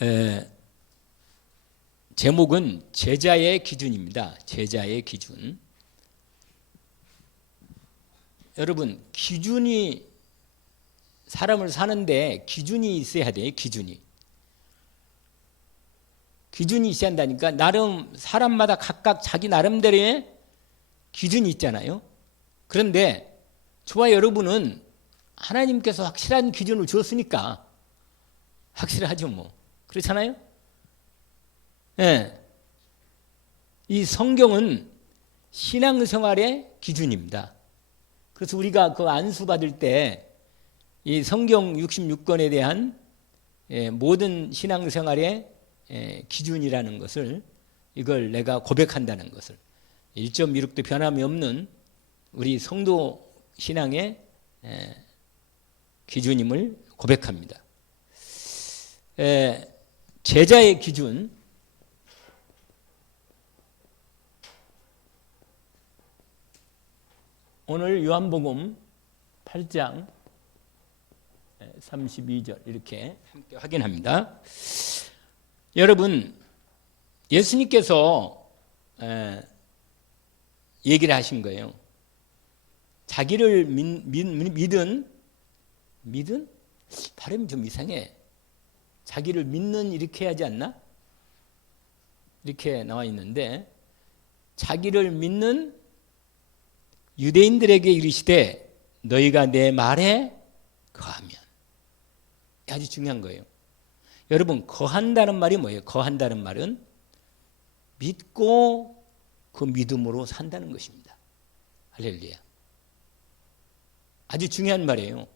에, 제목은 제자의 기준입니다. 제자의 기준. 여러분, 기준이 사람을 사는데 기준이 있어야 돼요. 기준이 있어야 한다니까. 나름 사람마다 각각 자기 나름대로의 기준이 있잖아요. 그런데 저와 여러분은 하나님께서 확실한 기준을 주었으니까 확실하죠 뭐. 그렇잖아요. 네. 이 성경은 신앙생활의 기준입니다. 그래서 우리가 그 안수 받을 때 이 성경 66권에 대한 모든 신앙생활의 기준이라는 것을, 이걸 내가 고백한다는 것을, 1.16도 변함이 없는 우리 성도 신앙의 기준임을 고백합니다. 제자의 기준. 오늘 요한복음 8장 32절 이렇게 함께 확인합니다. 여러분, 예수님께서 얘기를 하신 거예요. 자기를 믿은 발음이 좀 이상해. 자기를 믿는 이렇게 하지 않나? 이렇게 나와 있는데, 자기를 믿는 유대인들에게 이르시되 너희가 내 말에 거하면. 아주 중요한 거예요. 여러분, 거한다는 말이 뭐예요? 거한다는 말은 믿고 그 믿음으로 산다는 것입니다. 할렐루야. 아주 중요한 말이에요.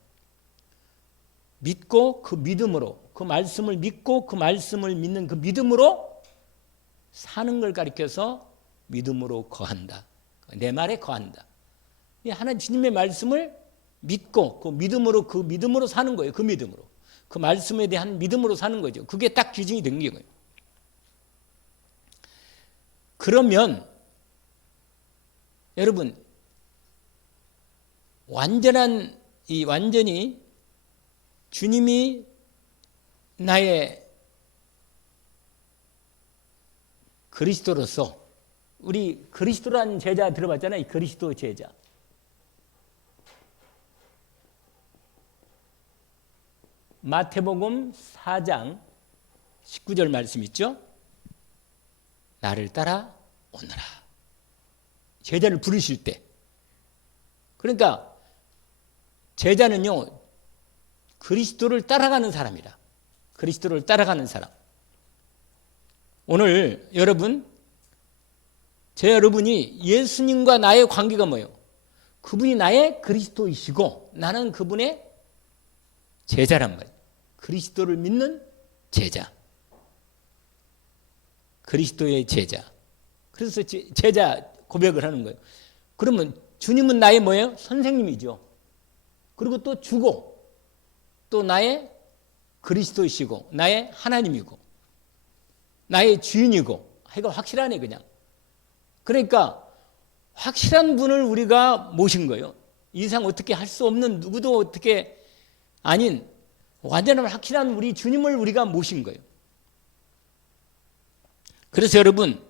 믿고 그 믿음으로, 그 말씀을 믿고 그 말씀을 믿는 그 믿음으로 사는 걸 가리켜서 믿음으로 거한다. 내 말에 거한다. 하나님의 말씀을 믿고 그 믿음으로 사는 거예요. 그 믿음으로. 그 말씀에 대한 믿음으로 사는 거죠. 그게 딱 기준이 된 거예요. 그러면 여러분, 완전히 주님이 나의 그리스도로서, 우리 그리스도라는 제자 들어봤잖아요. 이 그리스도 제자. 마태복음 4장 19절 말씀 있죠? 나를 따라 오너라. 제자를 부르실 때. 그러니까 제자는요, 그리스도를 따라가는 사람이라. 그리스도를 따라가는 사람. 오늘 여러분, 여러분이 예수님과 나의 관계가 뭐예요? 그분이 나의 그리스도이시고 나는 그분의 제자란 말이에요. 그리스도를 믿는 제자. 그리스도의 제자. 그래서 제자 고백을 하는 거예요. 그러면 주님은 나의 뭐예요? 선생님이죠. 그리고 또 주고, 또 나의 그리스도이시고, 나의 하나님이고, 나의 주인이고, 이거 확실하네 그냥. 그러니까 확실한 분을 우리가 모신 거예요. 이상 어떻게 할 수 없는, 누구도 어떻게 아닌 완전한 확실한 우리 주님을 우리가 모신 거예요. 그래서 여러분,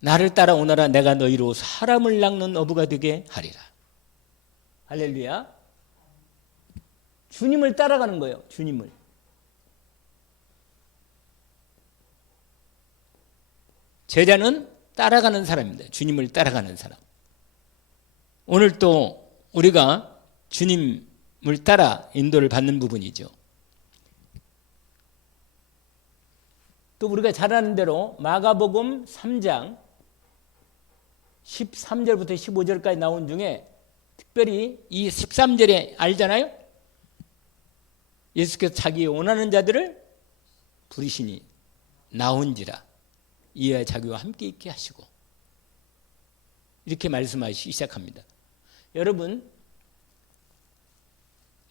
나를 따라오너라. 내가 너희로 사람을 낚는 어부가 되게 하리라. 할렐루야. 주님을 따라가는 거예요. 주님을. 제자는 따라가는 사람입니다. 주님을 따라가는 사람. 오늘 또 우리가 주님을 따라 인도를 받는 부분이죠. 또 우리가 잘 아는 대로 마가복음 3장 13절부터 15절까지 나온 중에 특별히 이 13절에 알잖아요. 예수께서 자기 원하는 자들을 부르시니 나온지라 이에 자기와 함께 있게 하시고, 이렇게 말씀하시기 시작합니다. 여러분,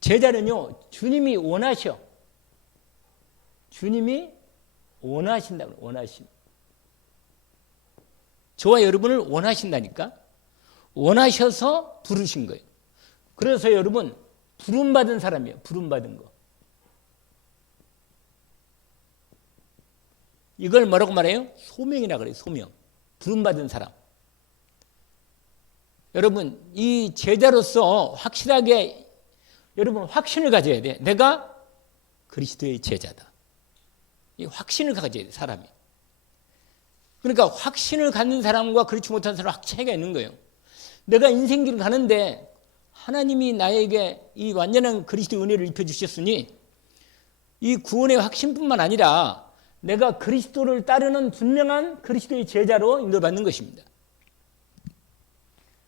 제자는요, 주님이 원하셔. 주님이 원하신다고. 원하신. 저와 여러분을 원하신다니까. 원하셔서 부르신 거예요. 그래서 여러분, 부름받은 사람이에요. 부름받은 거. 이걸 뭐라고 말해요? 소명이라 그래요. 소명. 부름받은 사람. 여러분 이 제자로서 확실하게 여러분 확신을 가져야 돼. 내가 그리스도의 제자다. 이 확신을 가져야 돼 사람이. 그러니까 확신을 갖는 사람과 그렇지 못한 사람 확 차이가 있는 거예요. 내가 인생길을 가는데 하나님이 나에게 이 완전한 그리스도의 은혜를 입혀주셨으니 이 구원의 확신뿐만 아니라 내가 그리스도를 따르는 분명한 그리스도의 제자로 인도받는 것입니다.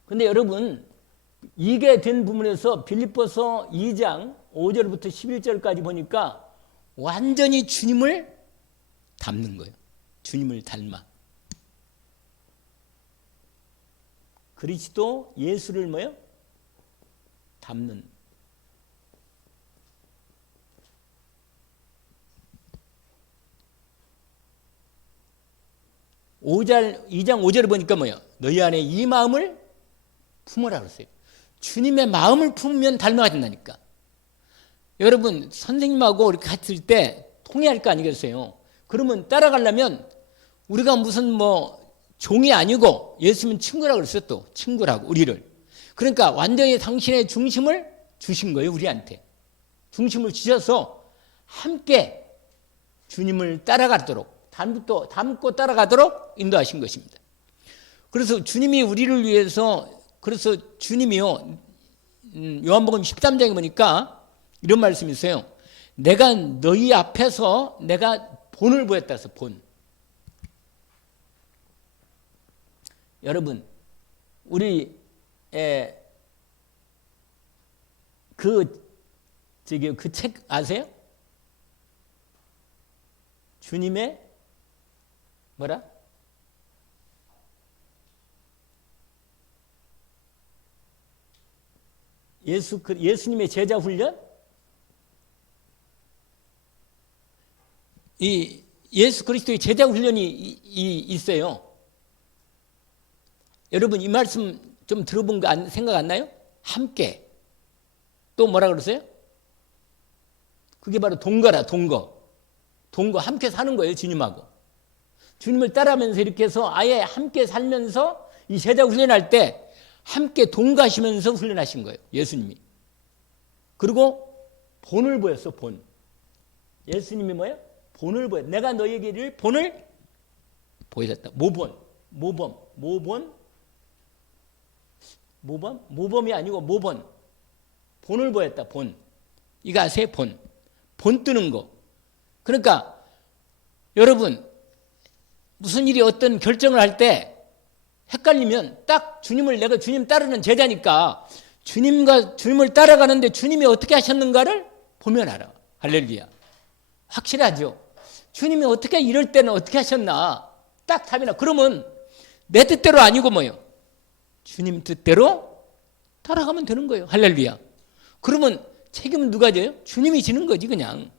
그런데 여러분 이게 된 부분에서 빌립보서 2장 5절부터 11절까지 보니까 완전히 주님을 닮는 거예요. 주님을 닮아. 그리스도 예수를 뭐요? 닮는. (2장 5절을) 보니까 뭐예요? 너희 안에 이 마음을 품으라 그랬어요. 주님의 마음을 품으면 닮아가 된다니까. 여러분 선생님하고 이렇게 같을 때 통해할 거 아니겠어요? 그러면 따라가려면 우리가 무슨 종이 아니고 예수님은 친구라고 그랬어요. 또 친구라고 우리를. 그러니까 완전히 당신의 중심을 주신 거예요. 우리한테. 중심을 주셔서 함께 주님을 따라가도록 닮고 따라가도록 인도하신 것입니다. 그래서 주님이 우리를 위해서 그래서 주님이요 요한복음 13장에 보니까 이런 말씀이 있어요. 내가 너희 앞에서 내가 본을 보였다 해서 본. 여러분 우리 그 책 아세요? 주님의 뭐라? 예수님의 제자 훈련? 이 예수 그리스도의 제자 훈련이 있어요. 여러분 이 말씀 좀 들어본 거 생각 안 나요? 함께. 또 뭐라 그러세요? 그게 바로 동거라. 동거 함께 사는 거예요. 주님하고. 주님을 따라하면서 이렇게 해서 아예 함께 살면서 이 제자 훈련할 때 함께 동거하시면서 훈련하신 거예요. 예수님이. 그리고 본을 보였어. 본. 예수님이 뭐예요? 본을 보여. 내가 너에게 본을 보여줬다. 모범이 아니고 모본. 본을 보였다. 본. 이거 아세요? 본 뜨는 거. 그러니까 여러분 무슨 일이 어떤 결정을 할 때 헷갈리면 딱 내가 주님 따르는 제자니까 주님을 따라가는데 주님이 어떻게 하셨는가를 보면 알아. 할렐루야. 확실하죠. 주님이 어떻게 이럴 때는 어떻게 하셨나 딱 답이 나. 그러면 내 뜻대로 아니고 뭐요? 주님 뜻대로 따라가면 되는 거예요. 할렐루야. 그러면 책임은 누가 져요? 주님이 지는 거지 그냥.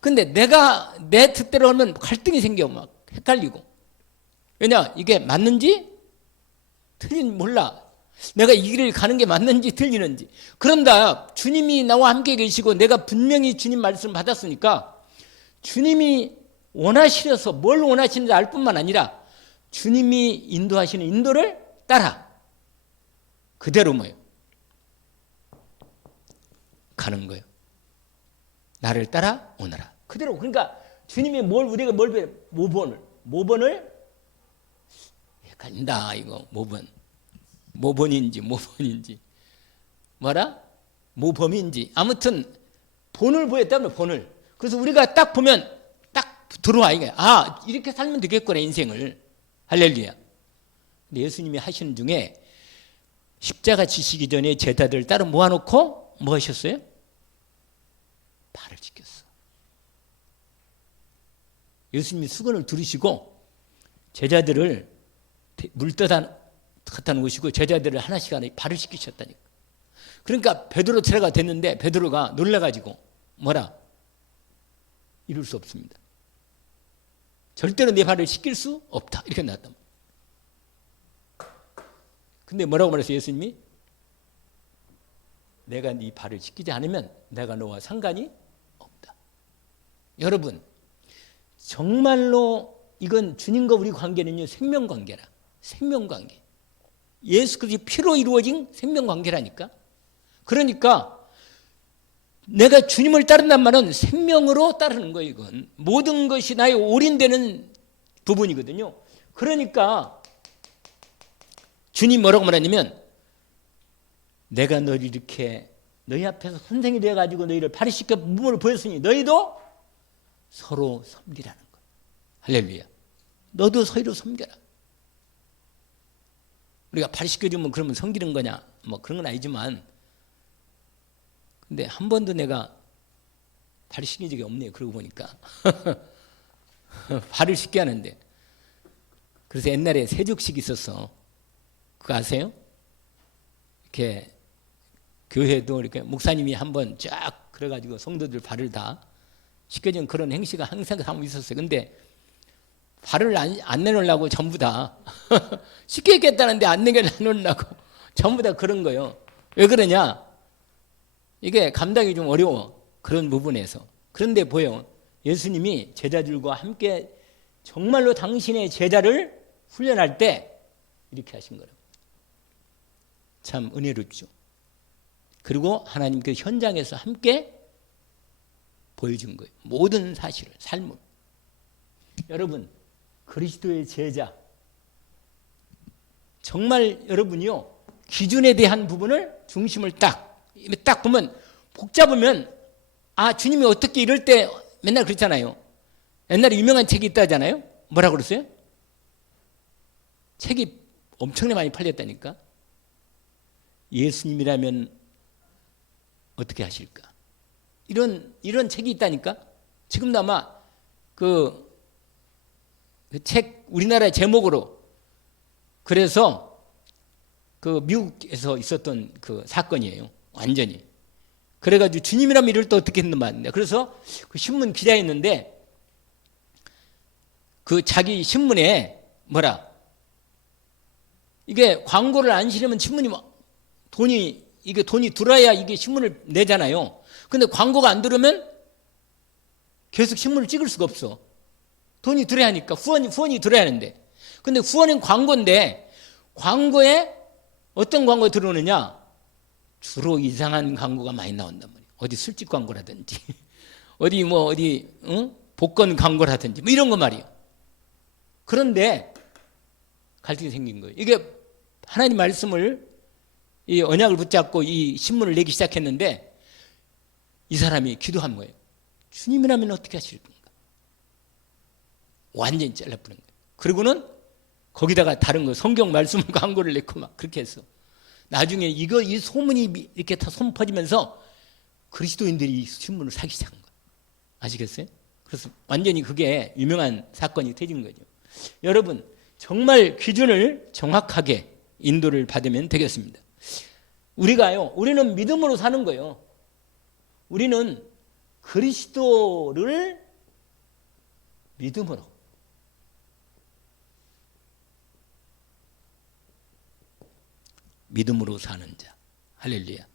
근데 내가 내 뜻대로 하면 갈등이 생겨. 막 헷갈리고. 왜냐? 이게 맞는지 틀린지 몰라. 내가 이 길을 가는 게 맞는지 틀리는지. 그런다 주님이 나와 함께 계시고 내가 분명히 주님 말씀을 받았으니까 주님이 원하시려서 뭘 원하시는지 알 뿐만 아니라 주님이 인도하시는 인도를 따라 그대로 뭐예요? 가는 거예요. 나를 따라 오너라. 그대로. 그러니까 주님이 우리가 뭘 배워? 모본을 헷갈린다 이거. 모본인지 뭐라? 모범인지 아무튼 본을 보였다면 본을. 그래서 우리가 딱 보면 딱 들어와 이게. 이렇게 살면 되겠구나 인생을. 할렐루야. 근데 예수님이 하시는 중에 십자가 지시기 전에 제자들 따로 모아놓고 뭐 하셨어요? 발을 씻겼어. 예수님이 수건을 두르시고 제자들을 물떠다 갖다 놓으시고 제자들을 하나씩 발을 씻기셨다니까. 그러니까 베드로 차례가 됐는데 베드로가 놀라가지고 뭐라? 이룰 수 없습니다. 절대로 내 발을 씻길 수 없다. 이렇게 나왔다. 근데 뭐라고 말했어요? 예수님이? 내가 네 발을 씻기지 않으면 내가 너와 상관이 없다. 여러분 정말로 이건 주님과 우리 관계는요, 생명관계라. 생명관계. 예수 그리스도의 피로 이루어진 생명관계라니까. 그러니까 내가 주님을 따른단 말은 생명으로 따르는 거예요. 이건 모든 것이 나의 올인되는 부분이거든요. 그러니까 주님 뭐라고 말하냐면, 내가 너를 이렇게 너희 앞에서 선생이 되어가지고 너희를 발휘시켜 무모를 보였으니 너희도 서로 섬기라는 거예요. 할렐루야. 너도 서로 섬겨라. 우리가 발휘시켜주면 그러면 섬기는 거냐, 뭐 그런 건 아니지만, 근데 한 번도 내가 발휘시킨 적이 없네요. 그러고 보니까. 발을 쉽게 하는데. 그래서 옛날에 세족식 있었어. 그거 아세요? 이렇게 교회도 이렇게 목사님이 한번 쫙 그래가지고 성도들 발을 다 시켜준 그런 행시가 항상 하고 있었어요. 근데 발을 안 내놓으려고 전부 다 쉽게 했다는데 안 내놓으려고 전부 다 그런 거예요. 왜 그러냐? 이게 감당이 좀 어려워. 그런 부분에서. 그런데 보여. 예수님이 제자들과 함께 정말로 당신의 제자를 훈련할 때 이렇게 하신 거라고. 참 은혜롭죠. 그리고 하나님 그 현장에서 함께 보여준 거예요. 모든 사실을, 삶을. 여러분, 그리스도의 제자. 정말 여러분이요, 기준에 대한 부분을 중심을 딱 보면, 복잡하면, 아, 주님이 어떻게 이럴 때 맨날 그랬잖아요. 옛날에 유명한 책이 있다잖아요. 뭐라고 그랬어요? 책이 엄청나게 많이 팔렸다니까. 예수님이라면 어떻게 하실까? 이런 책이 있다니까. 지금도 아마 그 책 우리나라 제목으로, 그래서 그 미국에서 있었던 그 사건이에요. 완전히. 그래가지고 주님이라면 이럴 때 어떻게 했는 말인데. 그래서 그 신문 기자였는데 그 자기 신문에 뭐라, 이게 광고를 안 실으면 신문이 돈이 들어야 이게 신문을 내잖아요. 근데 광고가 안 들어오면 계속 신문을 찍을 수가 없어. 돈이 들어야 하니까, 후원이 들어야 하는데. 근데 후원은 광고인데, 광고에 어떤 광고가 들어오느냐? 주로 이상한 광고가 많이 나온단 말이에요. 어디 술집 광고라든지, 어디 복권 광고라든지, 뭐 이런 거 말이에요. 그런데 갈등이 생긴 거예요. 이게 하나님 말씀을, 이 언약을 붙잡고 이 신문을 내기 시작했는데, 이 사람이 기도한 거예요. 주님이라면 어떻게 하실 건가? 완전히 잘라버린 거예요. 그리고는 거기다가 다른 거, 성경 말씀 광고를 냈고 막 그렇게 했어. 나중에 이 소문이 이렇게 다 손 퍼지면서 그리스도인들이 이 신문을 사기 시작한 거예요. 아시겠어요? 그래서 완전히 그게 유명한 사건이 되는 거죠. 여러분, 정말 기준을 정확하게 인도를 받으면 되겠습니다. 우리는 믿음으로 사는 거예요. 우리는 그리스도를 믿음으로 사는 자. 할렐루야.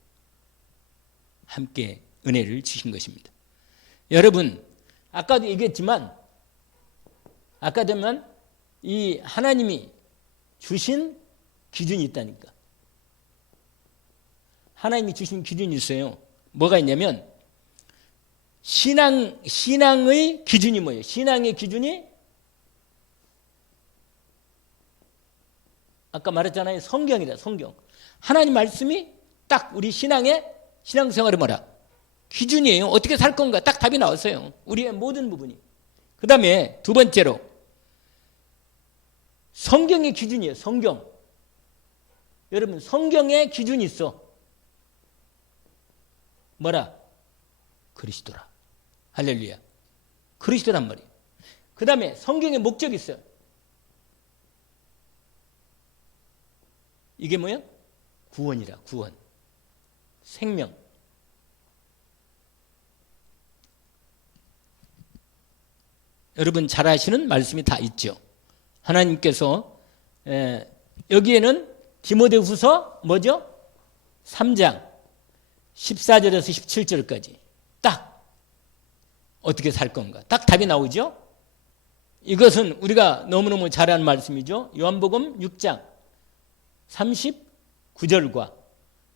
함께 은혜를 주신 것입니다. 여러분, 아까도 얘기했지만, 이 하나님이 주신 기준이 있다니까. 하나님이 주신 기준이 있어요. 뭐가 있냐면, 신앙의 기준이 뭐예요? 신앙의 기준이 아까 말했잖아요. 성경이다, 성경. 하나님 말씀이 딱 우리 신앙생활의 뭐라? 기준이에요. 어떻게 살 건가? 딱 답이 나왔어요. 우리의 모든 부분이. 그 다음에 두 번째로, 성경의 기준이에요. 성경. 여러분, 성경의 기준이 있어. 뭐라? 그리스도라. 할렐루야. 그리스도란 말이에요. 그 다음에 성경의 목적이 있어요. 이게 뭐예요? 구원이라, 구원. 생명. 여러분 잘 아시는 말씀이 다 있죠. 하나님께서 여기에는 디모데후서 뭐죠? 3장 14절에서 17절까지 딱 어떻게 살 건가? 딱 답이 나오죠? 이것은 우리가 너무너무 잘 아는 말씀이죠. 요한복음 6장 39절과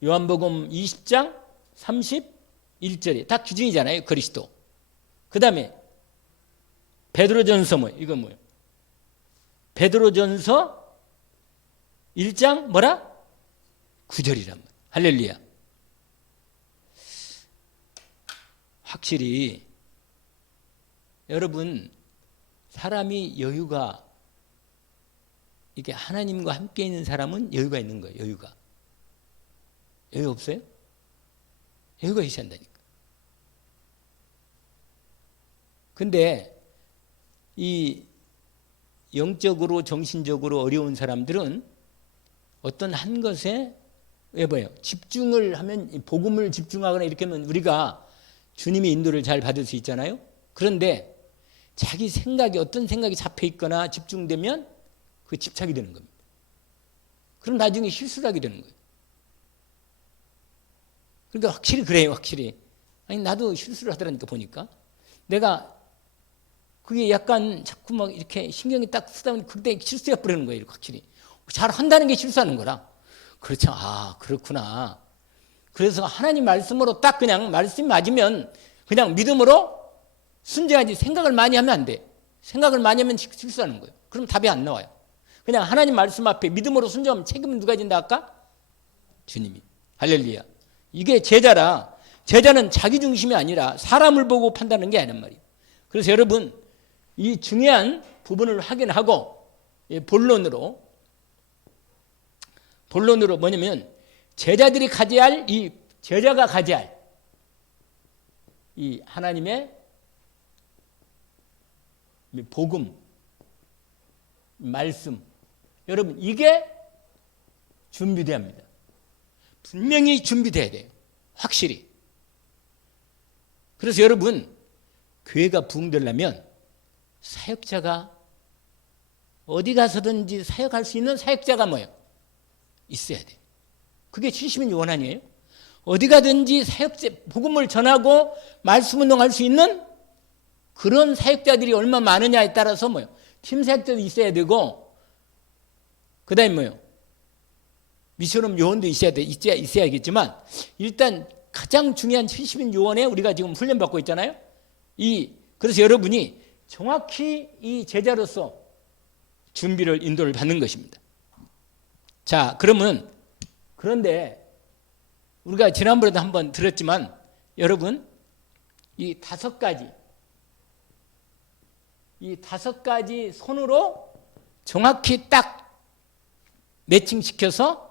요한복음 20장 31절이 다 기준이잖아요. 그리스도. 그 다음에 베드로전서 이거 뭐예요? 베드로전서 1장 뭐라? 9절이란 말이에요. 할렐루야. 확실히 여러분 사람이 여유가 이게 하나님과 함께 있는 사람은 여유가 있는 거예요. 여유 없어요? 여유가 있어야 한다니까. 근데 이 영적으로 정신적으로 어려운 사람들은 어떤 한 것에 왜 봐요? 집중을 하면 복음을 집중하거나 이렇게 하면 우리가 주님의 인도를 잘 받을 수 있잖아요. 그런데 자기 생각이 어떤 생각이 잡혀 있거나 집중되면 그 집착이 되는 겁니다. 그럼 나중에 실수를 하게 되는 거예요. 그러니까 확실히 그래요. 확실히. 아니 나도 실수를 하더라니까 보니까 내가 그게 약간 자꾸 막 이렇게 신경이 딱 쓰다 보니 그때 실수해 버리는 거예요. 확실히. 잘 한다는 게 실수하는 거라. 그렇죠. 아 그렇구나. 그래서 하나님 말씀으로 딱 그냥 말씀이 맞으면 그냥 믿음으로 순종하지 생각을 많이 하면 안 돼. 생각을 많이 하면 실수하는 거예요. 그럼 답이 안 나와요. 그냥 하나님 말씀 앞에 믿음으로 순종하면 책임은 누가 진다 할까? 주님이. 할렐루야. 이게 제자라. 제자는 자기 중심이 아니라 사람을 보고 판단하는 게 아니란 말이에요. 그래서 여러분 이 중요한 부분을 확인하고 본론으로 뭐냐면 제자들이 가져야 할 이 제자가 가져야 할 이 하나님의 복음 말씀 여러분 이게 준비돼야 합니다. 분명히 준비돼야 돼요. 확실히. 그래서 여러분 교회가 부흥되려면 사역자가 어디 가서든지 사역할 수 있는 사역자가 뭐예요? 있어야 돼요. 그게 70인 요원 아니에요? 어디 가든지 사역자 복음을 전하고 말씀 운동할 수 있는 그런 사역자들이 얼마나 많으냐에 따라서 뭐예요? 팀 사역자도 있어야 되고 그 다음에 뭐예요? 미션홈 요원도 있어야겠지만 일단 가장 중요한 70인 요원에 우리가 지금 훈련받고 있잖아요. 그래서 여러분이 정확히 이 제자로서 준비를 인도를 받는 것입니다. 자, 그런데 우리가 지난번에도 한번 들었지만 여러분 이 다섯 가지 손으로 정확히 딱 매칭시켜서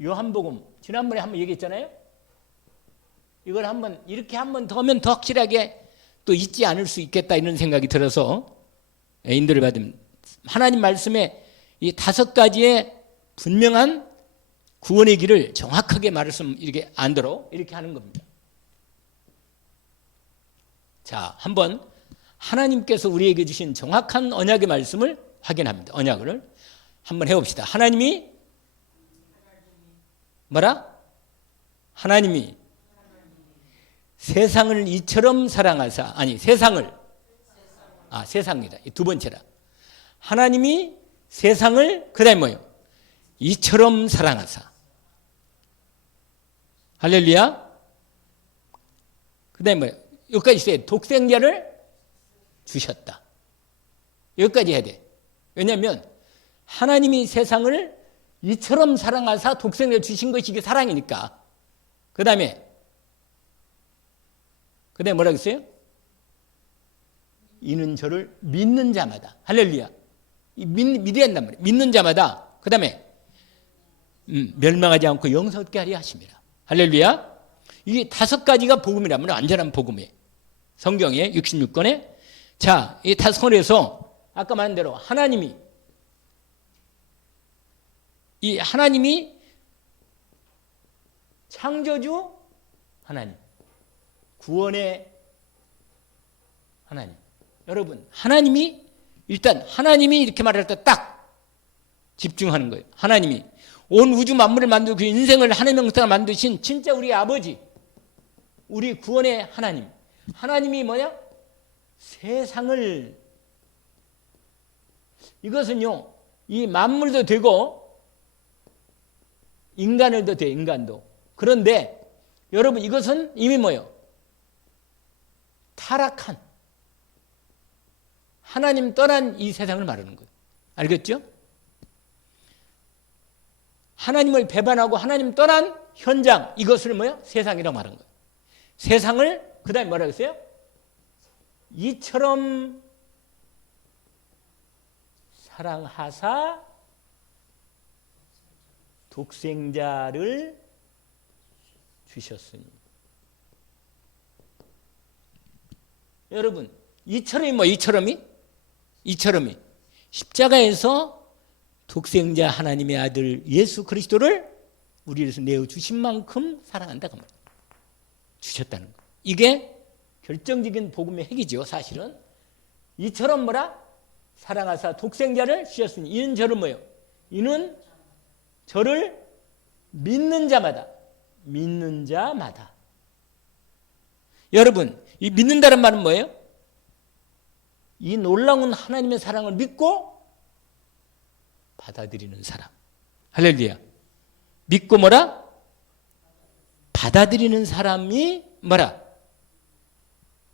요한복음 지난번에 한번 얘기했잖아요. 이걸 이렇게 한번 더 하면 더 확실하게 또 잊지 않을 수 있겠다 이런 생각이 들어서 인도를 받은 하나님 말씀에 이 다섯 가지의 분명한 구원의 길을 정확하게 말씀 이렇게 안도록 이렇게 하는 겁니다. 자, 한번 하나님께서 우리에게 주신 정확한 언약의 말씀을 확인합니다. 언약을 한번 해봅시다. 하나님이 뭐라? 하나님이 세상을 이처럼 사랑하사 세상이다. 두 번째라. 하나님이 세상을 그 다음에 뭐예요? 이처럼 사랑하사. 할렐루야. 그 다음에 뭐예요? 여기까지 있어요. 독생자를 주셨다. 여기까지 해야 돼. 왜냐하면 하나님이 세상을 이처럼 사랑하사 독생자를 주신 것이 이게 사랑이니까. 그 다음에 뭐라고 했어요? 이는 저를 믿는 자마다. 할렐루야. 믿어야 한단 말이에요. 믿는 자마다. 그 다음에 멸망하지 않고 영생 얻게 하려 하십니다. 할렐루야. 이 다섯 가지가 복음이라면 완전한 복음이에요. 성경에 66권에. 자, 이 다섯 권에서 아까 말한 대로 하나님이 창조주 하나님, 구원의 하나님. 여러분, 일단 하나님이 이렇게 말할 때 딱 집중하는 거예요. 하나님이 온 우주 만물을 만들고 그 인생을 하나님의 형상을 만드신 진짜 우리 아버지, 우리 구원의 하나님. 하나님이 뭐냐? 세상을 이것은요, 이 만물도 되고 인간을도 돼, 인간도. 그런데 여러분, 이것은 이미 뭐예요? 타락한, 하나님 떠난 이 세상을 말하는 거예요. 알겠죠? 하나님을 배반하고 하나님 떠난 현장, 이것을 뭐예요? 세상이라고 말하는 거예요. 세상을 그 다음에 뭐라고 했어요? 이처럼 사랑하사 독생자를 주셨으니. 여러분, 이처럼이 뭐 이처럼이? 이처럼이 십자가에서 독생자 하나님의 아들 예수 그리스도를 우리를 위해서 내어주신 만큼 사랑한다고 말합니다. 주셨다는 거. 이게 결정적인 복음의 핵이죠. 사실은 이처럼 뭐라? 사랑하사 독생자를 주셨으니 이는 저를 뭐예요? 이는 저를 믿는 자마다, 믿는 자마다. 여러분, 이 믿는다는 말은 뭐예요? 이 놀라운 하나님의 사랑을 믿고 받아들이는 사람. 할렐루야. 믿고 뭐라? 받아들이는 사람이 뭐라?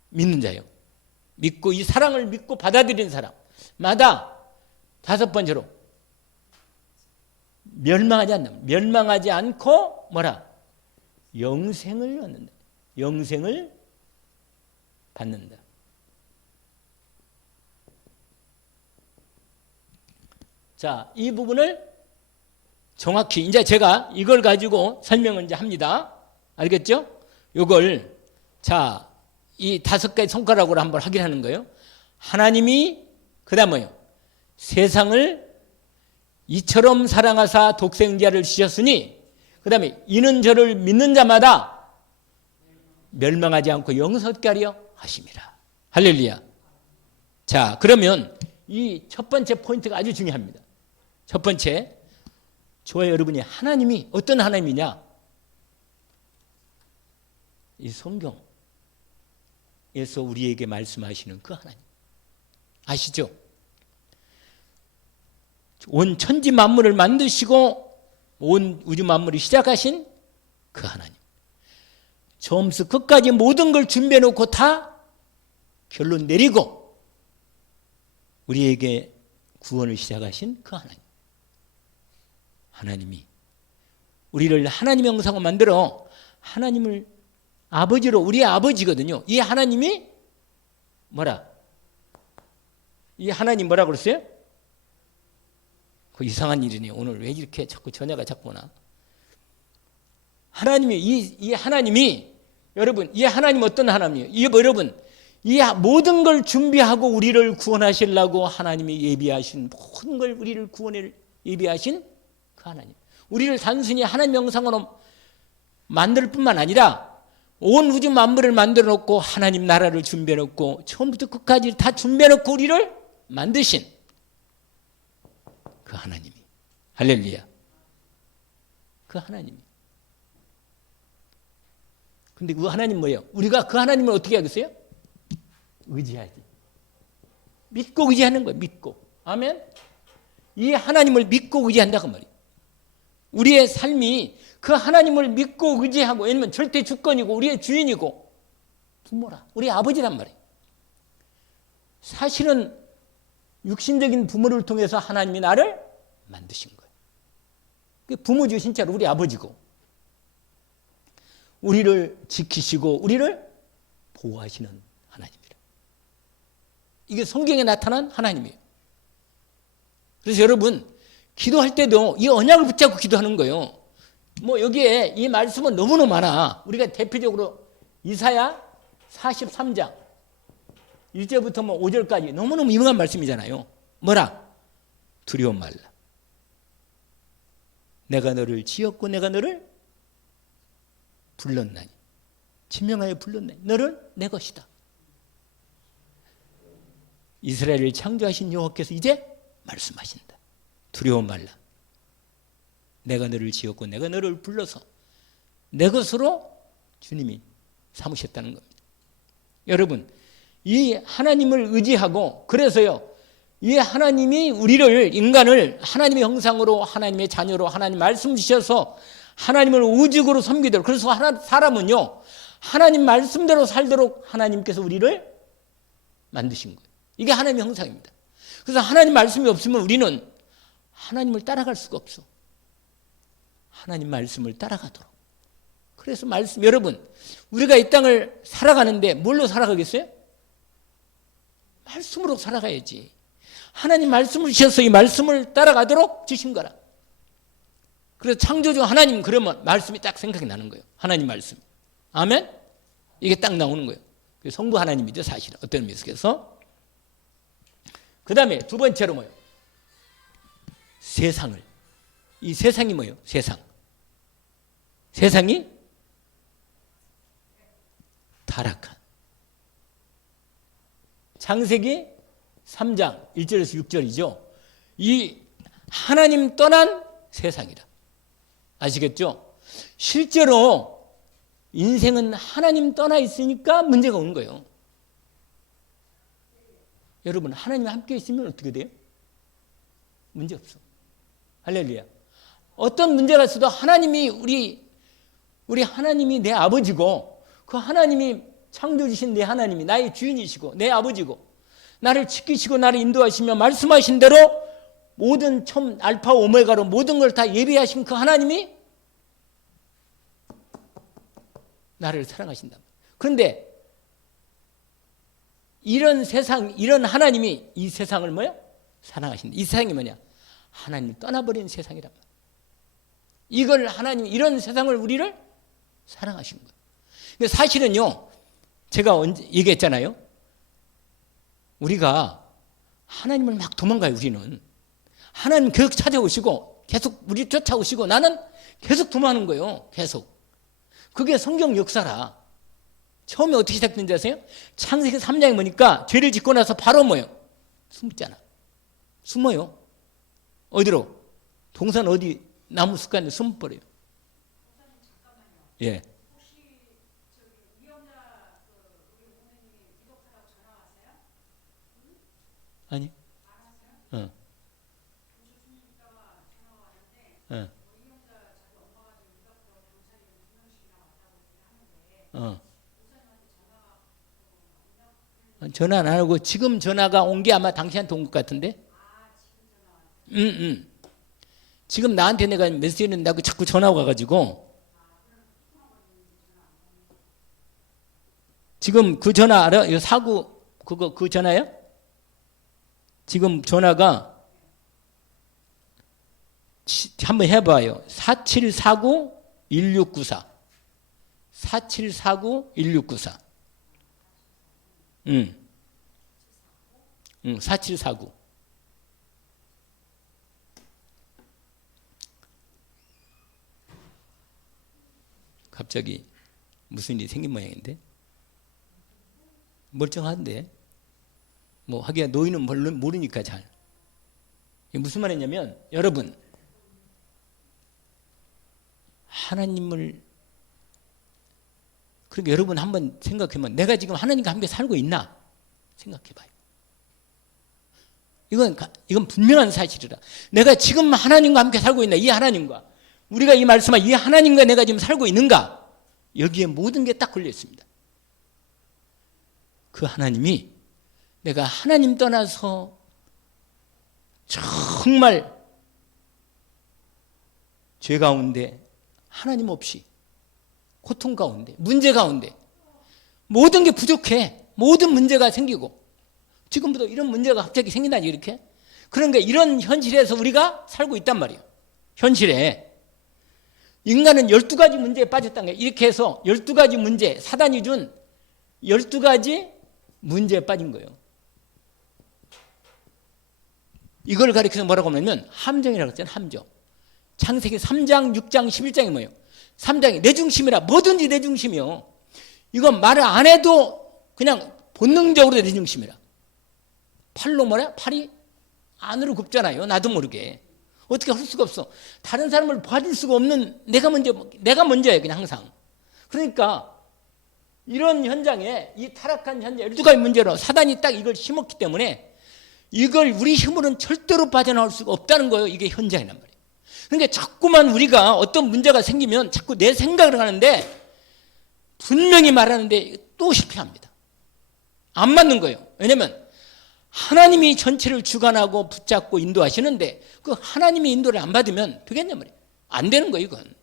믿는 자요. 믿고 이 사랑을 믿고 받아들이는 사람마다 다섯 번째로 멸망하지 않는다. 멸망하지 않고 뭐라? 영생을 얻는다. 영생을 받는다. 자, 이 부분을 정확히 이제 제가 이걸 가지고 설명을 이제 합니다. 알겠죠? 이걸 자, 이 다섯 가지 손가락으로 한번 확인하는 거예요. 하나님이 그다음 뭐예요? 세상을 이처럼 사랑하사 독생자를 주셨으니 그다음에 이는 저를 믿는 자마다 멸망하지 않고 영생 얻게 하려 하심이라. 할렐루야. 자, 그러면 이 첫 번째 포인트가 아주 중요합니다. 첫 번째, 저와 여러분이 하나님이 어떤 하나님이냐? 이 성경에서 우리에게 말씀하시는 그 하나님. 아시죠? 온 천지 만물을 만드시고 온 우주 만물을 시작하신 그 하나님. 처음부터 끝까지 모든 걸 준비해 놓고 다 결론 내리고 우리에게 구원을 시작하신 그 하나님. 하나님이 우리를 하나님의 형상으로 만들어 하나님을 아버지로, 우리의 아버지거든요. 이 하나님이 뭐라? 이 하나님 뭐라고 그랬어요? 그 이상한 일이네. 오늘 왜 이렇게 자꾸 전화가 자꾸 오나? 하나님이 이 하나님이 여러분, 이 하나님 어떤 하나님이에요? 이 여러분, 이 모든 걸 준비하고 우리를 구원하시려고 하나님이 예비하신 모든 걸 우리를 구원을 예비하신 그 하나님. 우리를 단순히 하나님 형상으로 만들 뿐만 아니라 온 우주 만물을 만들어 놓고 하나님 나라를 준비해 놓고 처음부터 끝까지 다 준비해 놓고 우리를 만드신 그 하나님이. 할렐루야. 그 하나님이. 근데 그 하나님 뭐예요? 우리가 그 하나님을 어떻게 하겠어요? 의지하지. 믿고 의지하는 거예요. 믿고. 아멘. 이 하나님을 믿고 의지한다고 말이에요. 우리의 삶이 그 하나님을 믿고 의지하고, 왜냐면 절대 주권이고 우리의 주인이고 부모라, 우리 아버지란 말이에요. 사실은 육신적인 부모를 통해서 하나님이 나를 만드신 거예요. 부모죠, 진짜로 우리 아버지고 우리를 지키시고 우리를 보호하시는 하나님이라. 이게 성경에 나타난 하나님이에요. 그래서 여러분, 기도할 때도 이 언약을 붙잡고 기도하는 거예요. 뭐 여기에 이 말씀은 너무너무 많아. 우리가 대표적으로 이사야 43장 1절부터 뭐 5절까지 너무너무 유명한 말씀이잖아요. 뭐라? 두려움 말라. 내가 너를 지었고 내가 너를 불렀나니, 지명하여 불렀나니 너를 내 것이다. 이스라엘을 창조하신 여호와께서 이제 말씀하신다. 두려움 말라. 내가 너를 지었고 내가 너를 불러서 내 것으로 주님이 삼으셨다는 겁니다. 여러분, 이 하나님을 의지하고, 그래서요 이 하나님이 우리를, 인간을 하나님의 형상으로, 하나님의 자녀로, 하나님 말씀 주셔서 하나님을 오직으로 섬기도록, 그래서 사람은요 하나님 말씀대로 살도록 하나님께서 우리를 만드신 거예요. 이게 하나님의 형상입니다. 그래서 하나님 말씀이 없으면 우리는 하나님을 따라갈 수가 없어. 하나님 말씀을 따라가도록. 그래서 말씀, 여러분, 우리가 이 땅을 살아가는데 뭘로 살아가겠어요? 말씀으로 살아가야지. 하나님 말씀을 주셔서 이 말씀을 따라가도록 주신 거라. 그래서 창조주 하나님 그러면 말씀이 딱 생각이 나는 거예요. 하나님 말씀. 아멘? 이게 딱 나오는 거예요. 성부 하나님이죠, 사실은. 어떤 의미에서. 그 다음에 두 번째로 뭐예요? 세상을. 이 세상이 뭐예요? 세상. 세상이 타락한. 창세기 3장 1절에서 6절이죠. 이 하나님 떠난 세상이라. 아시겠죠? 실제로 인생은 하나님 떠나 있으니까 문제가 오는 거예요. 여러분, 하나님이 함께 있으면 어떻게 돼요? 문제 없어. 할렐루야. 어떤 문제가 있어도 하나님이 우리 하나님이 내 아버지고, 그 하나님이 창조주신 내 하나님이 나의 주인이시고 내 아버지고 나를 지키시고 나를 인도하시며 말씀하신 대로 모든 처음 알파 오메가로 모든 걸 다 예비하신 그 하나님이 나를 사랑하신다. 그런데 이런 세상, 이런 하나님이 이 세상을 뭐야? 사랑하신다. 이 세상이 뭐냐? 하나님을 떠나버린 세상이란 말이야. 이걸 하나님이 이런 세상을 우리를 사랑하신 거예요. 근데 사실은요, 제가 얘기했잖아요. 우리가 하나님을 막 도망가요, 우리는. 하나님 계속 찾아오시고 계속 우리 쫓아오시고 나는 계속 도망하는 거예요. 계속. 그게 성경 역사라. 처음에 어떻게 시작된지 아세요? 창세기 3장에 보니까 죄를 짓고 나서 바로 뭐예요? 숨잖아. 숨어요. 어디로? 동산 어디 나무 숲간에 숨어버려요. 예. 아니. 어. 어. 전화 안 하고 지금 전화가 온 게 아마 당신한테 온 것 같은데? 지금 나한테 내가 메시지 낸다고 자꾸 전화가 와가지고 지금 그 전화 알아? 이거 사구 그거 그 전화요? 지금 전화가 한번 해봐요. 4749-1694 4749-1694 4749 갑자기 무슨 일이 생긴 모양인데 멀쩡한데 뭐 하기야 노인은 모르니까 잘. 이게 무슨 말이냐면 여러분 하나님을 그러니까 여러분 한번 생각해보면 내가 지금 하나님과 함께 살고 있나 생각해봐요. 이건 분명한 사실이라. 내가 지금 하나님과 함께 살고 있나? 이 하나님과 우리가 이 말씀한 이 하나님과 내가 지금 살고 있는가? 여기에 모든 게 딱 걸려 있습니다. 그 하나님이 내가 하나님 떠나서 정말 죄 가운데 하나님 없이 고통 가운데 문제 가운데 모든 게 부족해. 모든 문제가 생기고 지금부터 이런 문제가 갑자기 생긴다니 이렇게. 그러니까 이런 현실에서 우리가 살고 있단 말이에요. 현실에. 인간은 12가지 문제에 빠졌다는 거예요. 이렇게 해서 12가지 문제, 사단이 준 12가지 문제에 빠진 거예요. 이걸 가리켜서 뭐라고 하냐면 함정이라고 했잖아요. 함정. 창세기 3장, 6장, 11장이 뭐예요? 3장이 내 중심이라. 뭐든지 내 중심이요. 이건 말을 안 해도 그냥 본능적으로 내 중심이라. 팔로 뭐라? 팔이 안으로 굽잖아요. 나도 모르게. 어떻게 할 수가 없어. 다른 사람을 봐줄 수가 없는 내가 먼저예요. 그냥 항상. 그러니까 이런 현장에 이 타락한 현장 12가지 문제로 사단이 딱 이걸 심었기 때문에 이걸 우리 힘으로는 절대로 빠져나올 수가 없다는 거예요. 이게 현장이란 말이에요. 그러니까 자꾸만 우리가 어떤 문제가 생기면 자꾸 내 생각을 하는데 분명히 말하는데 또 실패합니다. 안 맞는 거예요. 왜냐하면 하나님이 전체를 주관하고 붙잡고 인도하시는데 그 하나님의 인도를 안 받으면 되겠냐 말이에요. 안 되는 거예요. 이건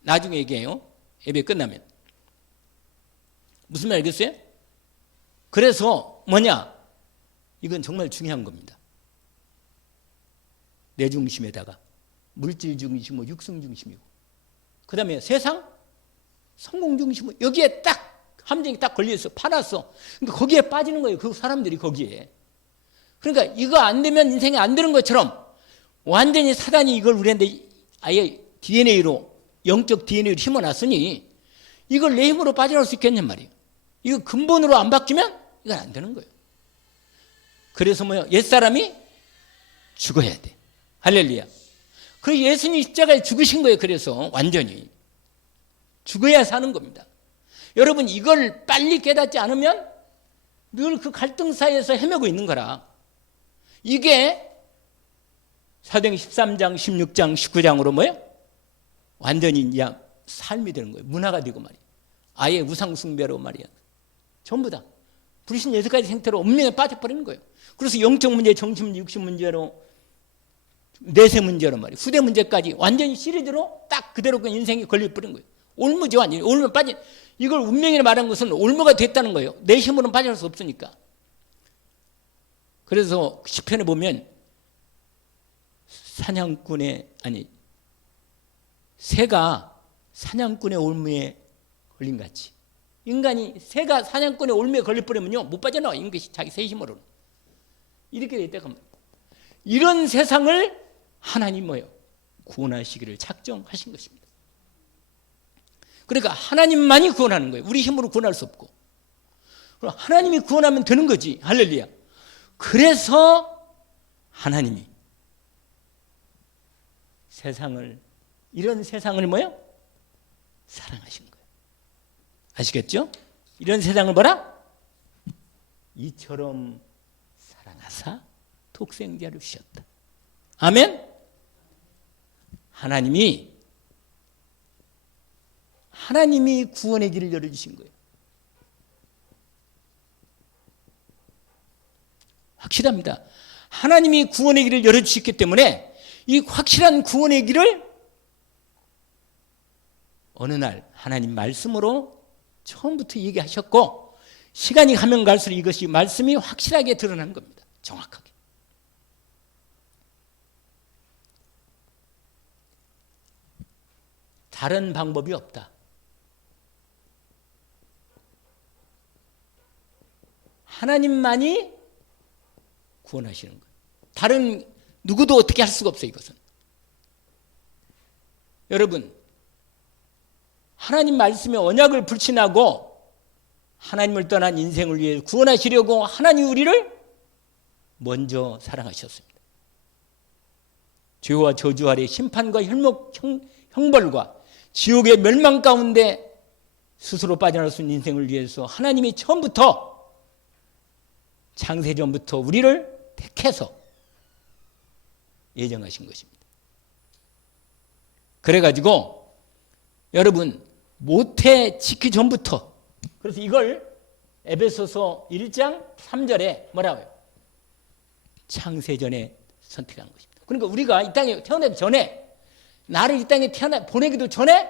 나중에 얘기해요. 예배 끝나면. 무슨 말 알겠어요? 그래서 뭐냐? 이건 정말 중요한 겁니다. 내 중심에다가 물질 중심이고 육성 중심이고 그 다음에 세상 성공 중심이고 여기에 딱 함정이 딱 걸려있어. 파놨어. 그러니까 거기에 빠지는 거예요. 그 사람들이 거기에. 그러니까 이거 안 되면 인생이 안 되는 것처럼 완전히 사단이 이걸 우리한테 아예 DNA로 영적 DNA로 심어놨으니 이걸 내 힘으로 빠져나올 수 있겠냔 말이에요. 이거 근본으로 안 바뀌면 이건 안 되는 거예요. 그래서 뭐요? 옛사람이 죽어야 돼. 할렐루야. 그래서 예수님이 십자가에 죽으신 거예요. 그래서 완전히 죽어야 사는 겁니다. 여러분 이걸 빨리 깨닫지 않으면 늘 그 갈등 사이에서 헤매고 있는 거라. 이게 사도행 13장, 16장, 19장으로 뭐예요? 완전히 이제 삶이 되는 거예요. 문화가 되고 말이에요. 아예 우상숭배로 말이야. 전부 다 불신 여섯 가지 생태로 운명에 빠져버리는 거예요. 그래서 영적 문제, 정신 문제, 육신 문제로 내세 문제로 말이에요. 후대 문제까지 완전히 시리즈로 딱 그대로 그 인생이 걸려버린 거예요. 올무죠. 완전히 올무 빠진. 이걸 운명이라 말한 것은 올무가 됐다는 거예요. 내 힘으로는 빠져날 수 없으니까. 그래서 시편에 보면 새가 사냥꾼의 올무에 걸린 같이 인간이 새가 사냥꾼의 올무에 걸려버리면요 못 빠져나와. 인간이 자기 새 힘으로는 이렇게 돼 있다고 합니다. 이런 세상을 하나님 뭐예요? 구원하시기를 작정하신 것입니다. 그러니까 하나님만이 구원하는 거예요. 우리 힘으로 구원할 수 없고. 그럼 하나님이 구원하면 되는 거지. 할렐루야. 그래서 하나님이 이런 세상을 뭐예요? 사랑하신 거예요. 아시겠죠? 이런 세상을 뭐라? 이처럼 사랑하사 독생자를 주셨다. 아멘? 하나님이 구원의 길을 열어주신 거예요. 확실합니다. 하나님이 구원의 길을 열어주셨기 때문에 이 확실한 구원의 길을 어느 날 하나님 말씀으로 처음부터 얘기하셨고 시간이 가면 갈수록 이것이 말씀이 확실하게 드러난 겁니다. 정확하게. 다른 방법이 없다. 하나님만이 구원하시는 거예요. 다른 누구도 어떻게 할 수가 없어요. 이것은. 여러분 하나님 말씀의 언약을 불신하고 하나님을 떠난 인생을 위해 구원하시려고 하나님 우리를 먼저 사랑하셨습니다. 죄와 저주 아래 심판과 형벌과 지옥의 멸망 가운데 스스로 빠져나올 수 있는 인생을 위해서 하나님이 처음부터 창세전부터 우리를 택해서 예정하신 것입니다. 그래가지고 여러분 모태 지기 전부터 그래서 이걸 에베소서 1장 3절에 뭐라고요? 창세전에 선택한 것입니다. 그러니까 우리가 이 땅에 태어나기 전에 나를 이 땅에 보내기도 전에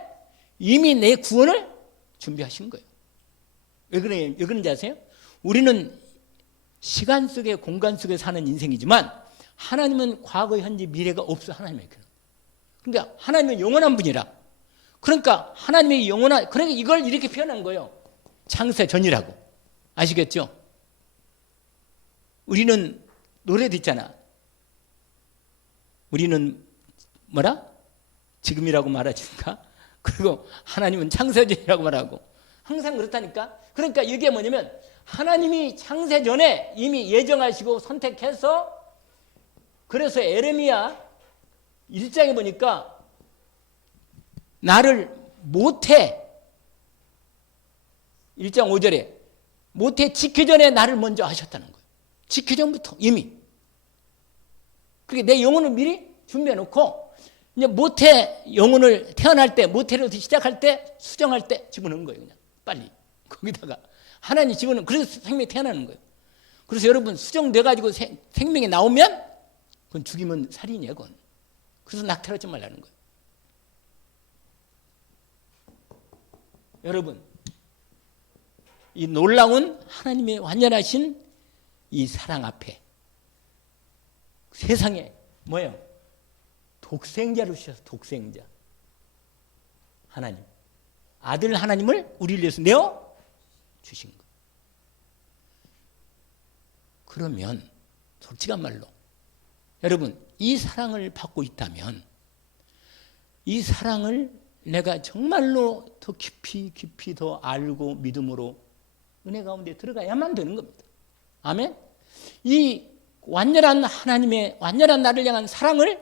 이미 내 구원을 준비하신 거예요. 왜 그런지 아세요? 우리는 시간 속에 공간 속에 사는 인생이지만 하나님은 과거, 현재, 미래가 없어. 하나님에게는. 그러니까 하나님은 영원한 분이라. 그러니까 하나님의 그러니까 이걸 이렇게 표현한 거예요. 창세 전이라고. 아시겠죠? 우리는 노래도 있잖아. 우리는 뭐라? 지금이라고 말하지니까. 그리고 하나님은 창세전이라고 말하고. 항상 그렇다니까. 그러니까 이게 뭐냐면 하나님이 창세 전에 이미 예정하시고 선택해서 그래서 에레미야 1장에 보니까 나를 모태 1장 5절에 모태 짓기 전에 나를 먼저 하셨다는 거예요. 지기 전부터 이미. 그렇게 내 영혼을 미리 준비해 놓고 이제 모태 영혼을 태어날 때 모태를 시작할 때 수정할 때 집어넣은 거예요. 그냥 빨리 거기다가 하나님 집어넣은. 그래서 생명이 태어나는 거예요. 그래서 여러분 수정돼 가지고 생명이 나오면 그건 죽이면 살인이에요. 그건. 그래서 낙태하지 말라는 거예요. 여러분 이 놀라운 하나님의 완전하신 이 사랑 앞에 세상에 뭐예요? 독생자를 주셔서 독생자 하나님 아들 하나님을 우리를 위해서 내어 주신 거예요. 그러면 솔직한 말로 여러분 이 사랑을 받고 있다면 이 사랑을 내가 정말로 더 깊이 더 알고 믿음으로 은혜 가운데 들어가야만 되는 겁니다. 아멘. 이 완전한 하나님의 완전한 나를 향한 사랑을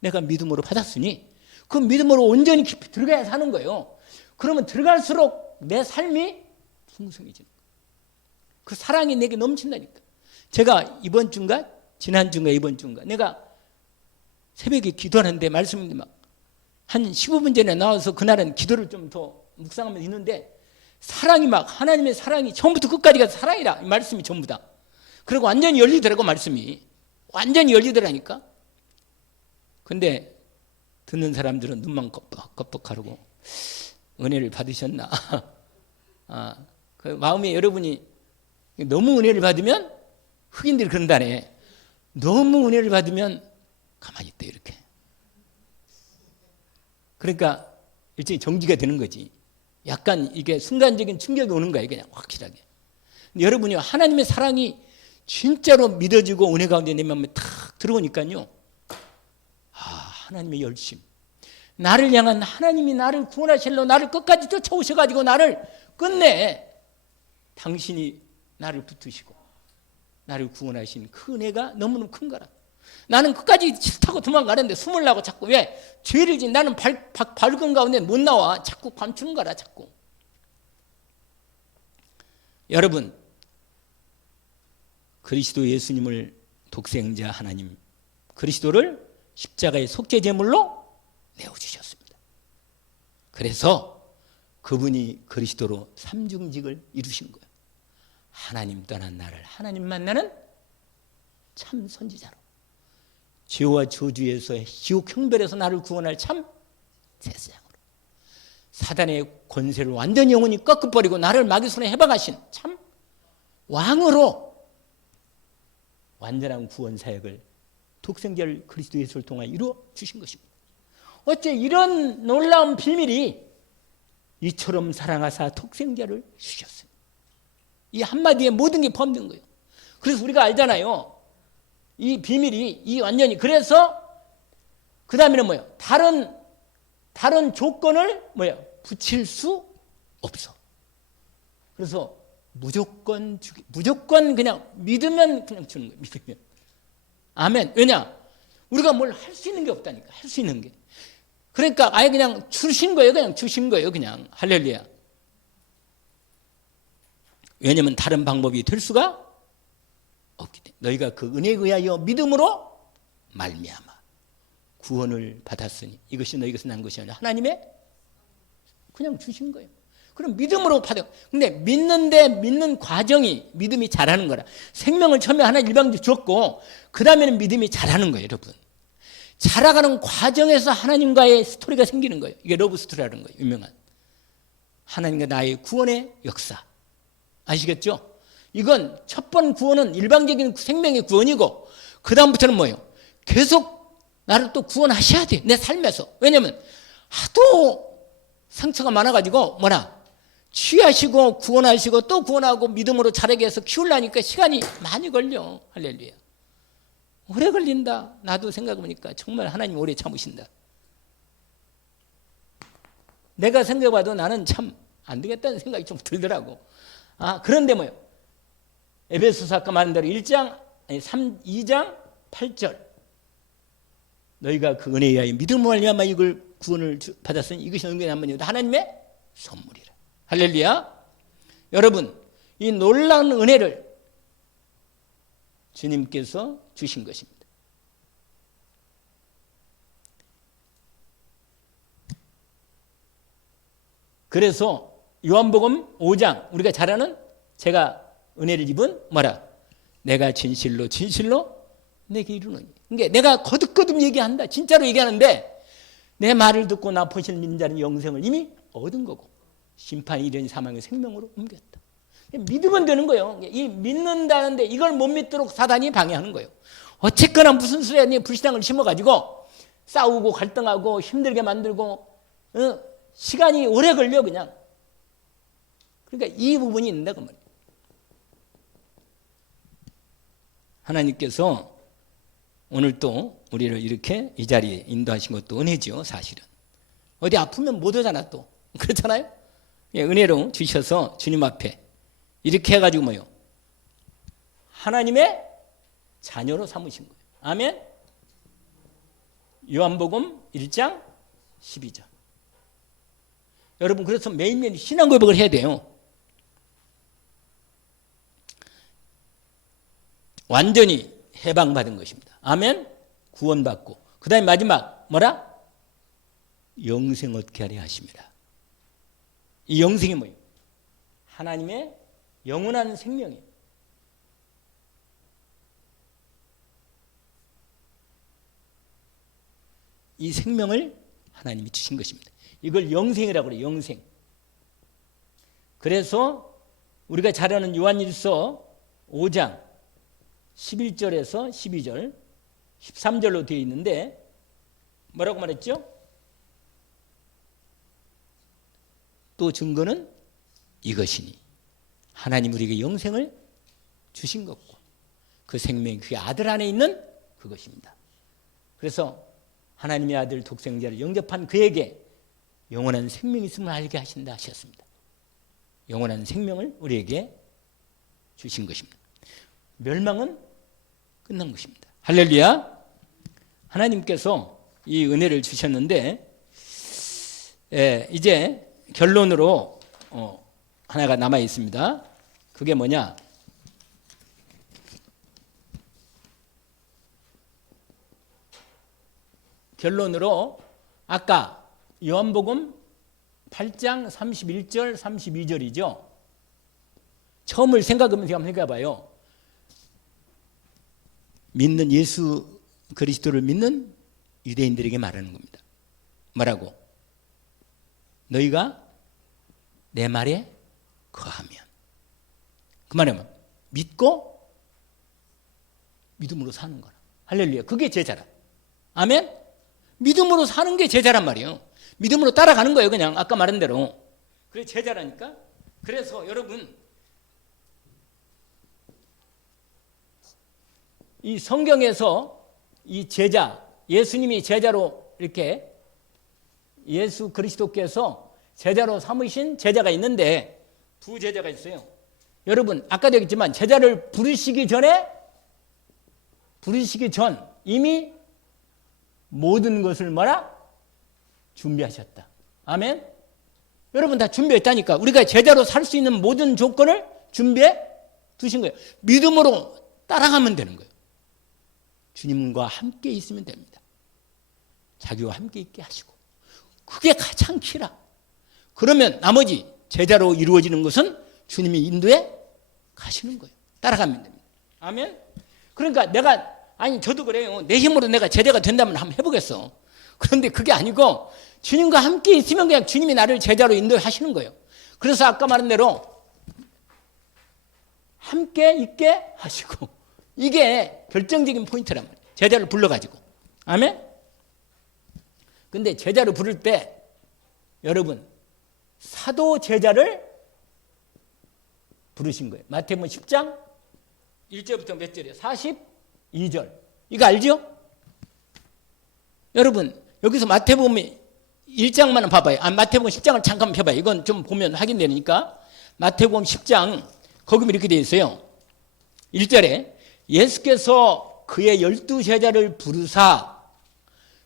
내가 믿음으로 받았으니 그 믿음으로 온전히 깊이 들어가야 사는 거예요. 그러면 들어갈수록 내 삶이 풍성해지는 거예요. 그 사랑이 내게 넘친다니까. 제가 이번 주인가 지난 주인가 이번 주인가 내가 새벽에 기도하는데 말씀이 막 한 15분 전에 나와서 그날은 기도를 좀 더 묵상하면서 있는데 사랑이 막 하나님의 사랑이 처음부터 끝까지가 사랑이라 이 말씀이 전부 다. 그리고 완전히 열리더라고 말씀이. 완전히 열리더라니까. 근데 듣는 사람들은 눈만 껌뻑껌뻑하고 은혜를 받으셨나. 그 마음에 여러분이 너무 은혜를 받으면 흑인들이 그런다네. 너무 은혜를 받으면 가만히 있다 이렇게. 그러니까 일종의 정지가 되는 거지. 약간 이게 순간적인 충격이 오는 거예요. 그냥 확실하게. 근데 여러분이 하나님의 사랑이 진짜로 믿어지고 은혜 가운데 내 마음에 탁 들어오니까요. 하나님의 열심. 나를 향한 하나님이 나를 구원하실로 나를 끝까지 쫓아오셔가지고 나를 끝내 당신이 나를 붙으시고 나를 구원하신 그 은혜가 너무너무 큰 거라. 나는 끝까지 싫다고 도망가는데 숨으려고 자꾸 왜? 죄를 진 나는 밝은 가운데 못 나와. 자꾸 감추는 거라 자꾸. 여러분 그리스도 예수님을 독생자 하나님 그리스도를 십자가의 속죄제물로 내어주셨습니다. 그래서 그분이 그리스도로 삼중직을 이루신 거예요. 하나님 떠난 나를 하나님 만나는 참 선지자로 죄와 저주에서 지옥 형벌에서 나를 구원할 참 제사장으로 사단의 권세를 완전히 영원히 꺾어버리고 나를 마귀 손에 해방하신 참 왕으로 완전한 구원 사역을 독생자를 그리스도 예수를 통해 이루어 주신 것입니다. 어째 이런 놀라운 비밀이 이처럼 사랑하사 독생자를 주셨어요. 이 한마디에 모든 게 포함된 거예요. 그래서 우리가 알잖아요. 이 비밀이 이 완전히 그래서 그 다음에는 뭐예요? 다른 조건을 뭐예요? 붙일 수 없어. 그래서 무조건 그냥 믿으면 그냥 주는 거예요. 믿으면. 아멘. 왜냐? 우리가 뭘 할 수 있는 게 없다니까. 할 수 있는 게. 그러니까 아예 그냥 주신 거예요. 그냥 주신 거예요. 그냥. 할렐루야. 왜냐면 다른 방법이 될 수가 없기 때문에. 너희가 그 은혜에 의하여 믿음으로 말미암아 구원을 받았으니 이것이 너희에게서 난 것이 아니라 하나님의 그냥 주신 거예요. 그럼 믿음으로 받아. 근데 믿는 과정이 믿음이 자라는 거라. 생명을 처음에 하나 일방적으로 줬고 그 다음에는 믿음이 자라는 거예요. 여러분. 자라가는 과정에서 하나님과의 스토리가 생기는 거예요. 이게 러브 스토리라는 거예요. 유명한. 하나님과 나의 구원의 역사. 아시겠죠? 이건 첫 번 구원은 일방적인 생명의 구원이고 그 다음부터는 뭐예요? 계속 나를 또 구원하셔야 돼. 내 삶에서. 왜냐하면 하도 상처가 많아가지고 취하시고 구원하시고 또 구원하고 믿음으로 자라게 해서 키우려니까 시간이 많이 걸려. 할렐루야. 오래 걸린다. 나도 생각해보니까 정말 하나님 오래 참으신다. 내가 생각해봐도 나는 참 안 되겠다는 생각이 좀 들더라고. 그런데 뭐예요? 에베소서 아까 말한 대로 2장 8절 너희가 그 은혜에 의하여 믿음으로 말미암아 이걸 구원을 받았으니 이것이 너희에게 남은 하나님의 선물이라. 할렐루야. 여러분 이 놀라운 은혜를 주님께서 주신 것입니다. 그래서 요한복음 5장 우리가 잘 아는 제가 은혜를 입은 뭐라? 내가 진실로 진실로 내게 이르노니. 그러니까 내가 거듭거듭 얘기한다. 진짜로 얘기하는데 내 말을 듣고 나 보실 믿는 자는 영생을 이미 얻은 거고 심판이 이르니 사망의 생명으로 옮겼다. 믿으면 되는 거예요. 이 믿는다는데 이걸 못 믿도록 사단이 방해하는 거예요. 어쨌거나 무슨 수에 불신앙을 심어가지고 싸우고 갈등하고 힘들게 만들고 시간이 오래 걸려 그냥. 그러니까 이 부분이 있는다 그 말이에요. 하나님께서 오늘 또 우리를 이렇게 이 자리에 인도하신 것도 은혜죠. 사실은 어디 아프면 못 오잖아 또. 그렇잖아요. 은혜로 주셔서 주님 앞에 이렇게 해가지고 뭐요? 하나님의 자녀로 삼으신 거예요. 아멘. 요한복음 1장 12절. 여러분 그래서 매일매일 신앙 고백을 해야 돼요. 완전히 해방받은 것입니다. 아멘. 구원받고 그 다음에 마지막 뭐라? 영생 얻게 하려 하십니다. 이 영생이 뭐예요? 하나님의 영원한 생명이에요. 이 생명을 하나님이 주신 것입니다. 이걸 영생이라고 그래요. 영생. 그래서 우리가 잘 아는 요한일서 5장 11절에서 12절 13절로 되어 있는데 뭐라고 말했죠? 또 증거는 이것이니 하나님 우리에게 영생을 주신 것과 그 생명이 그의 아들 안에 있는 그것입니다. 그래서 하나님의 아들 독생자를 영접한 그에게 영원한 생명이 있음을 알게 하신다 하셨습니다. 영원한 생명을 우리에게 주신 것입니다. 멸망은 끝난 것입니다. 할렐루야. 하나님께서 이 은혜를 주셨는데 이제 결론으로 하나가 남아 있습니다. 그게 뭐냐? 결론으로 아까 요한복음 8장 31절 32절이죠. 처음을 한번 생각해 봐요. 믿는 예수 그리스도를 믿는 유대인들에게 말하는 겁니다. 뭐라고? 너희가 내 말에 거하면. 그 말은 믿고 믿음으로 사는 거라. 할렐루야. 그게 제자라. 아멘. 믿음으로 사는 게 제자란 말이에요. 믿음으로 따라가는 거예요. 그냥 아까 말한 대로. 그래 제자라니까. 그래서 여러분 이 성경에서 이 제자, 예수님이 제자로 이렇게 예수 그리스도께서 제자로 삼으신 제자가 있는데 두 제자가 있어요. 여러분 아까도 얘기했지만 제자를 부르시기 전 이미 모든 것을 뭐라? 준비하셨다. 아멘. 여러분 다 준비했다니까. 우리가 제자로 살 수 있는 모든 조건을 준비해 두신 거예요. 믿음으로 따라가면 되는 거예요. 주님과 함께 있으면 됩니다. 자기와 함께 있게 하시고 그게 가장 키라. 그러면 나머지 제자로 이루어지는 것은 주님이 인도해 가시는 거예요. 따라가면 됩니다. 아멘. 그러니까 저도 그래요. 내 힘으로 내가 제자가 된다면 한번 해보겠어. 그런데 그게 아니고 주님과 함께 있으면 그냥 주님이 나를 제자로 인도하시는 거예요. 그래서 아까 말한 대로 함께 있게 하시고 이게 결정적인 포인트란 말이에요. 제자를 불러가지고. 아멘? 근데 제자를 부를 때 여러분 사도 제자를 부르신 거예요. 마태복음 10장 1절부터 몇 절이에요? 42절. 이거 알죠? 여러분 여기서 마태복음 1장만 봐봐요. 마태복음 10장을 잠깐 펴봐요. 이건 좀 보면 확인되니까. 마태복음 10장 거기 이렇게 되어 있어요. 1절에 예수께서 그의 12제자를 부르사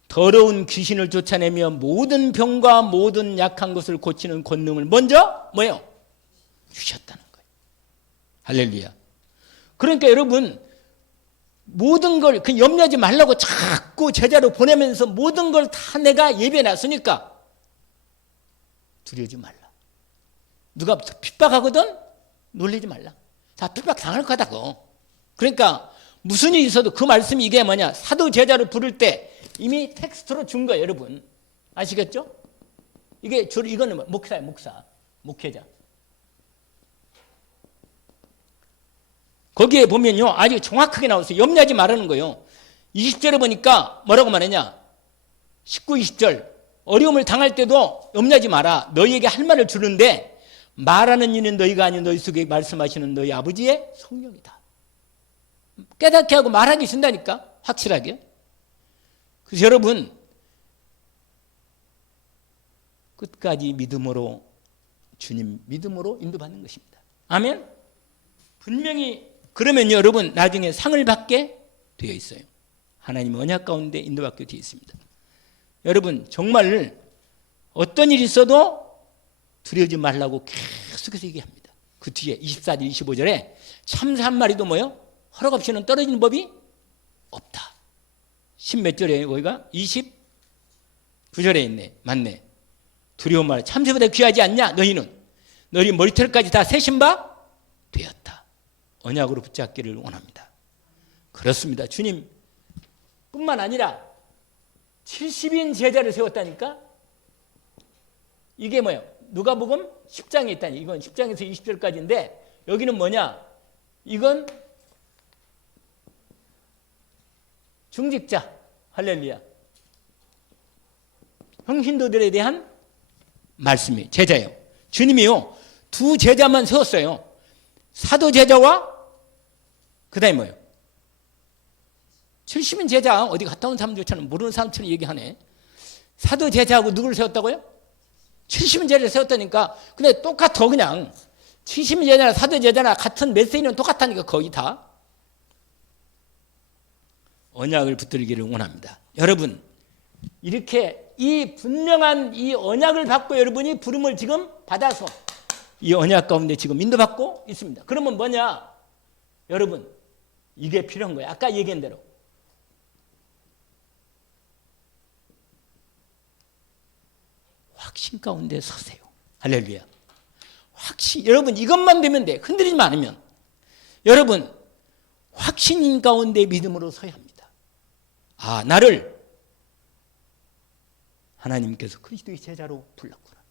더러운 귀신을 쫓아내며 모든 병과 모든 약한 것을 고치는 권능을 먼저 뭐예요? 주셨다는 거예요. 할렐루야. 그러니까 여러분 모든 걸 그 염려하지 말라고 자꾸 제자로 보내면서 모든 걸 다 내가 예비해 놨으니까 두려워하지 말라. 누가 핍박하거든 놀리지 말라. 다 핍박 당할 거다고. 그러니까 무슨 일이 있어도 그 말씀이 이게 뭐냐, 사도 제자로 부를 때 이미 텍스트로 준 거예요, 여러분. 아시겠죠? 이게 주로 이거는 목사예요, 목회자. 거기에 보면요, 아주 정확하게 나와서 염려하지 말라는 거예요. 20절에 보니까 뭐라고 말하냐, 19, 20절 어려움을 당할 때도 염려하지 마라. 너희에게 할 말을 주는데 말하는 이는 너희가 아닌 너희 속에 말씀하시는 너희 아버지의 성령이다. 깨닫게 하고 말하기 준다니까, 확실하게. 그래서 여러분 끝까지 믿음으로, 주님 믿음으로 인도받는 것입니다. 아멘. 분명히 그러면 여러분 나중에 상을 받게 되어 있어요. 하나님 언약 가운데 인도받게 되어 있습니다. 여러분 정말 어떤 일이 있어도 두려워하지 말라고 계속해서 얘기합니다. 그 뒤에 24절 25절에 참새 한 마리도 뭐요? 허락 없이는 떨어지는 법이 없다. 10몇 절에 거기가 29절에 있네. 맞네. 두려운 말, 참새보다 귀하지 않냐? 너희는 너희 머리털까지 다 세신 바 되었다. 언약으로 붙잡기를 원합니다. 그렇습니다. 주님 뿐만 아니라 70인 제자를 세웠다니까. 이게 뭐예요? 누가복음 10장에 있다니. 이건 10장에서 20절까지인데 여기는 뭐냐? 이건 중직자, 할렐루야, 형신도들에 대한 말씀이 제자예요. 주님이요 두 제자만 세웠어요. 사도 제자와 그 다음에 뭐예요? 70인 제자, 어디 갔다 온 사람들처럼 모르는 사람처럼 얘기하네. 사도 제자하고 누구를 세웠다고요? 70인 제자를 세웠다니까. 근데 똑같아. 그냥 70인 제자나 사도 제자나 같은 메시지는 똑같다니까. 거의 다 언약을 붙들기를 원합니다. 여러분 이렇게 이 분명한 이 언약을 받고 여러분이 부름을 지금 받아서 이 언약 가운데 지금 인도받고 있습니다. 그러면 뭐냐? 여러분 이게 필요한 거예요. 아까 얘기한 대로 확신 가운데 서세요. 할렐루야. 확신. 여러분 이것만 되면 돼. 흔들리지 않으면. 여러분 확신 가운데 믿음으로 서야 합니다. 아, 나를 하나님께서 그리스도의 제자로 불렀구나.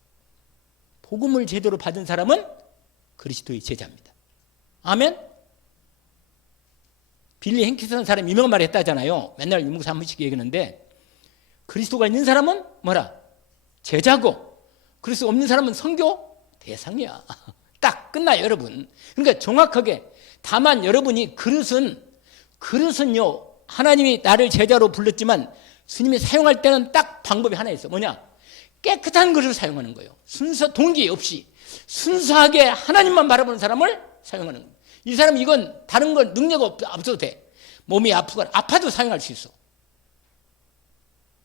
복음을 제대로 받은 사람은 그리스도의 제자입니다. 아멘. 빌리 행키스라는 사람이 유명한 말을 했다잖아요. 맨날 유목사 한 번씩 얘기하는데 그리스도가 있는 사람은 뭐라? 제자고, 그리스도 없는 사람은 선교 대상이야. 딱 끝나요, 여러분. 그러니까 정확하게. 다만 여러분이 그릇은요 하나님이 나를 제자로 불렀지만 주님이 사용할 때는 딱 방법이 하나 있어. 뭐냐? 깨끗한 그릇을 사용하는 거예요. 동기 없이 순수하게 하나님만 바라보는 사람을 사용하는 거예요. 이 사람은 이건 다른 건 능력 없어도 돼. 몸이 아프거나 아파도 사용할 수 있어.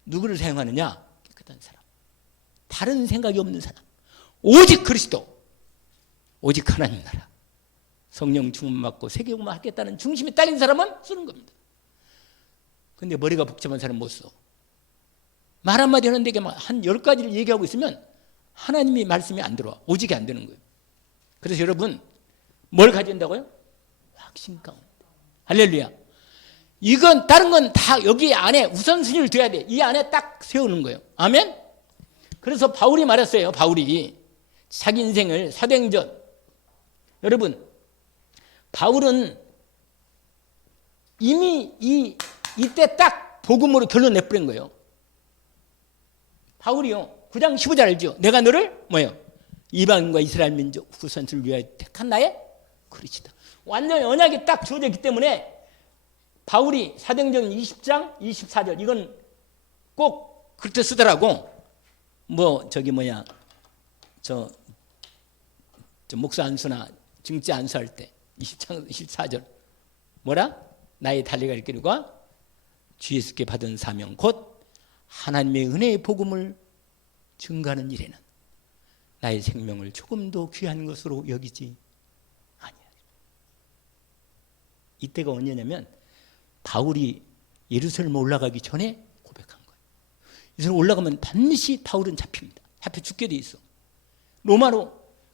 누구를 사용하느냐? 깨끗한 사람, 다른 생각이 없는 사람, 오직 그리스도, 오직 하나님 나라, 성령 주문 받고 세계복음을 하겠다는 중심이 딸린 사람은 쓰는 겁니다. 근데 머리가 복잡한 사람 못 써. 말 한마디 하는 데게 한 10가지를 얘기하고 있으면 하나님의 말씀이 안 들어와. 오직이 안 되는 거예요. 그래서 여러분 뭘 가져야 된다고요? 확신 가운데. 할렐루야. 이건 다른 건 다 여기 안에 우선순위를 둬야 돼. 이 안에 딱 세우는 거예요. 아멘. 그래서 바울이 말했어요. 바울이 자기 인생을 사도행전. 여러분 바울은 이미 이때 딱 복음으로 결론 내버린 거예요. 바울이요 9장 15절 알죠? 내가 너를 뭐예요? 이방인과 이스라엘 민족 후손들을 위하여 택한 나의 그리스도다. 완전히 언약이 딱 주어져 있기 때문에 바울이 사도행전 20장 24절 이건 꼭 그렇게 쓰더라고. 저 목사 안수나 증자 안수할 때 20장 24절 뭐라? 나의 달려갈 길과 주 예수께 받은 사명 곧 하나님의 은혜의 복음을 증가하는 일에는 나의 생명을 조금도 귀한 것으로 여기지 아니하리라. 이때가 언제냐면 바울이 예루살렘 올라가기 전에 고백한 거예요. 예루살렘 올라가면 반드시 바울은 잡힙니다. 잡혀 죽게 돼 있어.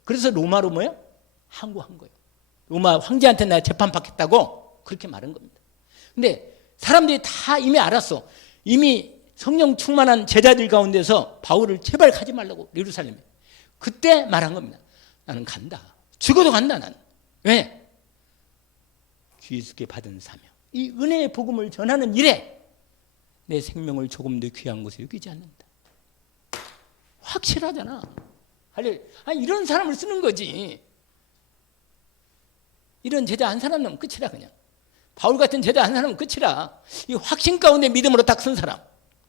그래서 로마로 뭐예요? 항고한 거예요. 로마 황제한테 내가 재판받겠다고 그렇게 말한 겁니다. 근데 사람들이 다 이미 알았어. 이미 성령 충만한 제자들 가운데서 바울을 제발 가지 말라고 예루살렘에. 그때 말한 겁니다. 나는 간다. 죽어도 간다 나는. 왜? 주 예수께 받은 사명. 이 은혜의 복음을 전하는 일에 내 생명을 조금 더 귀한 곳에 여기지 않는다. 확실하잖아. 이런 사람을 쓰는 거지. 이런 제자 한 사람 나면 끝이라 그냥. 바울 같은 제자 한 사람은 끝이라. 이 확신 가운데 믿음으로 딱 쓴 사람.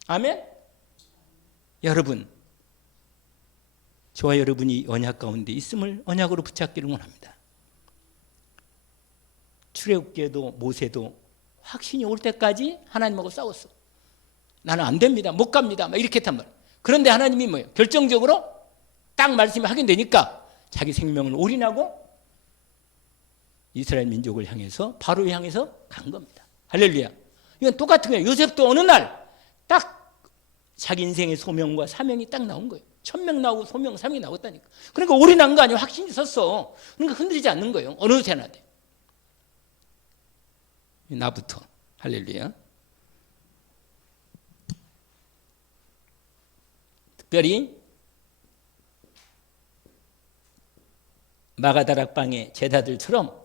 아멘? 여러분, 저와 여러분이 언약 가운데 있음을 언약으로 붙잡기를 원합니다. 출애굽기에도 모세도 확신이 올 때까지 하나님하고 싸웠어. 나는 안 됩니다. 못 갑니다. 막 이렇게 했단 말이에요. 그런데 하나님이 뭐예요? 결정적으로 딱 말씀이 확인되니까 자기 생명을 올인하고 이스라엘 민족을 향해서 바로 향해서 간 겁니다. 할렐루야. 이건 똑같은 거예요. 요셉도 어느 날 딱 자기 인생의 소명과 사명이 딱 나온 거예요. 1000명 나오고 소명, 사명이 나왔다니까. 그러니까 올인한 거 아니에요. 확신이 섰어. 그러니까 흔들리지 않는 거예요. 어느 때나 돼. 나부터. 할렐루야. 특별히 마가다락방의 제자들처럼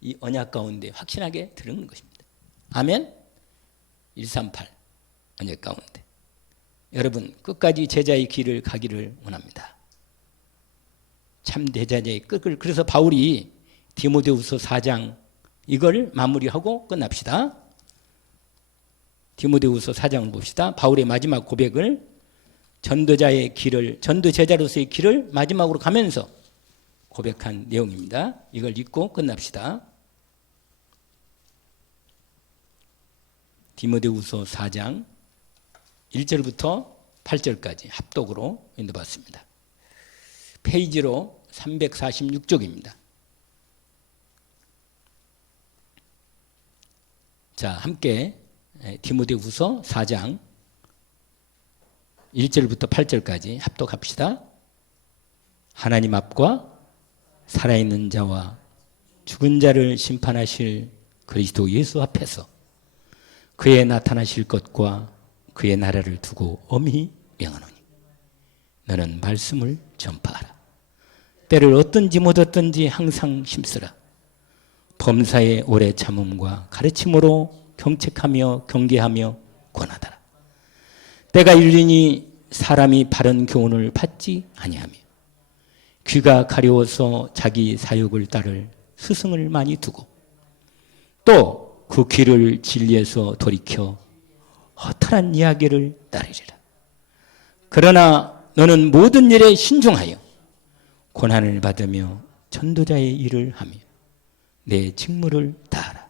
이 언약 가운데 확신하게 들은 것입니다. 아멘. 138 언약 가운데 여러분 끝까지 제자의 길을 가기를 원합니다. 참 제자의 끝을. 그래서 바울이 디모데후서 4장 이걸 마무리하고 끝납시다. 디모데후서 4장을 봅시다. 바울의 마지막 고백을 전도자의 길을, 전도제자로서의 길을 마지막으로 가면서 고백한 내용입니다. 이걸 읽고 끝납시다. 디모데후서 4장 1절부터 8절까지 합독으로 읽어봤습니다. 페이지로 346쪽입니다. 자, 함께 디모데후서 4장 1절부터 8절까지 합독합시다. 하나님 앞과 살아있는 자와 죽은 자를 심판하실 그리스도 예수 앞에서 그의 나타나실 것과 그의 나라를 두고 엄히 명하노니 너는 말씀을 전파하라. 때를 얻든지 못 얻든지 항상 힘쓰라. 범사의 오래 참음과 가르침으로 경책하며 경계하며 권하다라. 때가 이르니 사람이 바른 교훈을 받지 아니하며 귀가 가려워서 자기 사욕을 따를 스승을 많이 두고 또 그 귀를 진리에서 돌이켜 허탈한 이야기를 따르리라. 그러나 너는 모든 일에 신중하여 고난을 받으며 전도자의 일을 하며 내 직무를 다하라.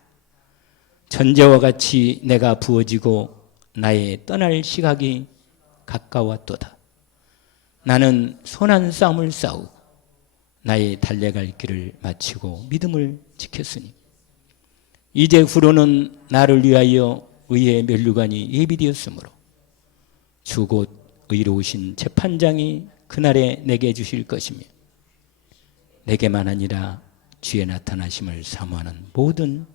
전제와 같이 내가 부어지고 나의 떠날 시각이 가까웠도다. 나는 선한 싸움을 싸우고 나의 달려갈 길을 마치고 믿음을 지켰으니 이제 후로는 나를 위하여 의의 면류관이 예비되었으므로 주 곧 의로우신 재판장이 그날에 내게 주실 것이며 내게만 아니라 주의 나타나심을 사모하는 모든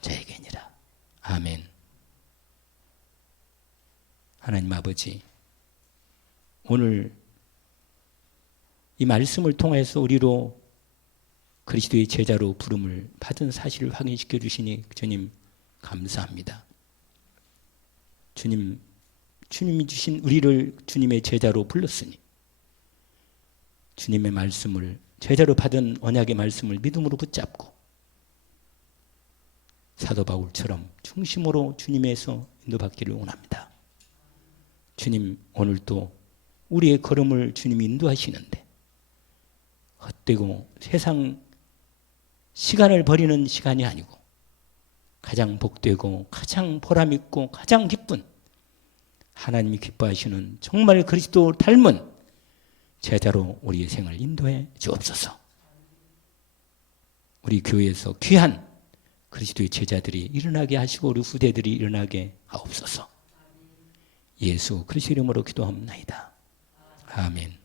자에게니라. 아멘. 하나님 아버지, 오늘 이 말씀을 통해서 우리로 그리스도의 제자로 부름을 받은 사실을 확인시켜 주시니 주님 감사합니다. 주님이 주신 우리를 주님의 제자로 불렀으니 주님의 말씀을 제자로 받은 언약의 말씀을 믿음으로 붙잡고 사도 바울처럼 중심으로 주님에서 인도받기를 원합니다. 주님, 오늘도 우리의 걸음을 주님이 인도하시는데 헛되고 세상 시간을 버리는 시간이 아니고 가장 복되고 가장 보람있고 가장 기쁜 하나님이 기뻐하시는 정말 그리스도 닮은 제자로 우리의 생을 인도해 주옵소서. 우리 교회에서 귀한 그리스도의 제자들이 일어나게 하시고 우리 후대들이 일어나게 하옵소서. 예수 그리스도 이름으로 기도합나이다. 아멘.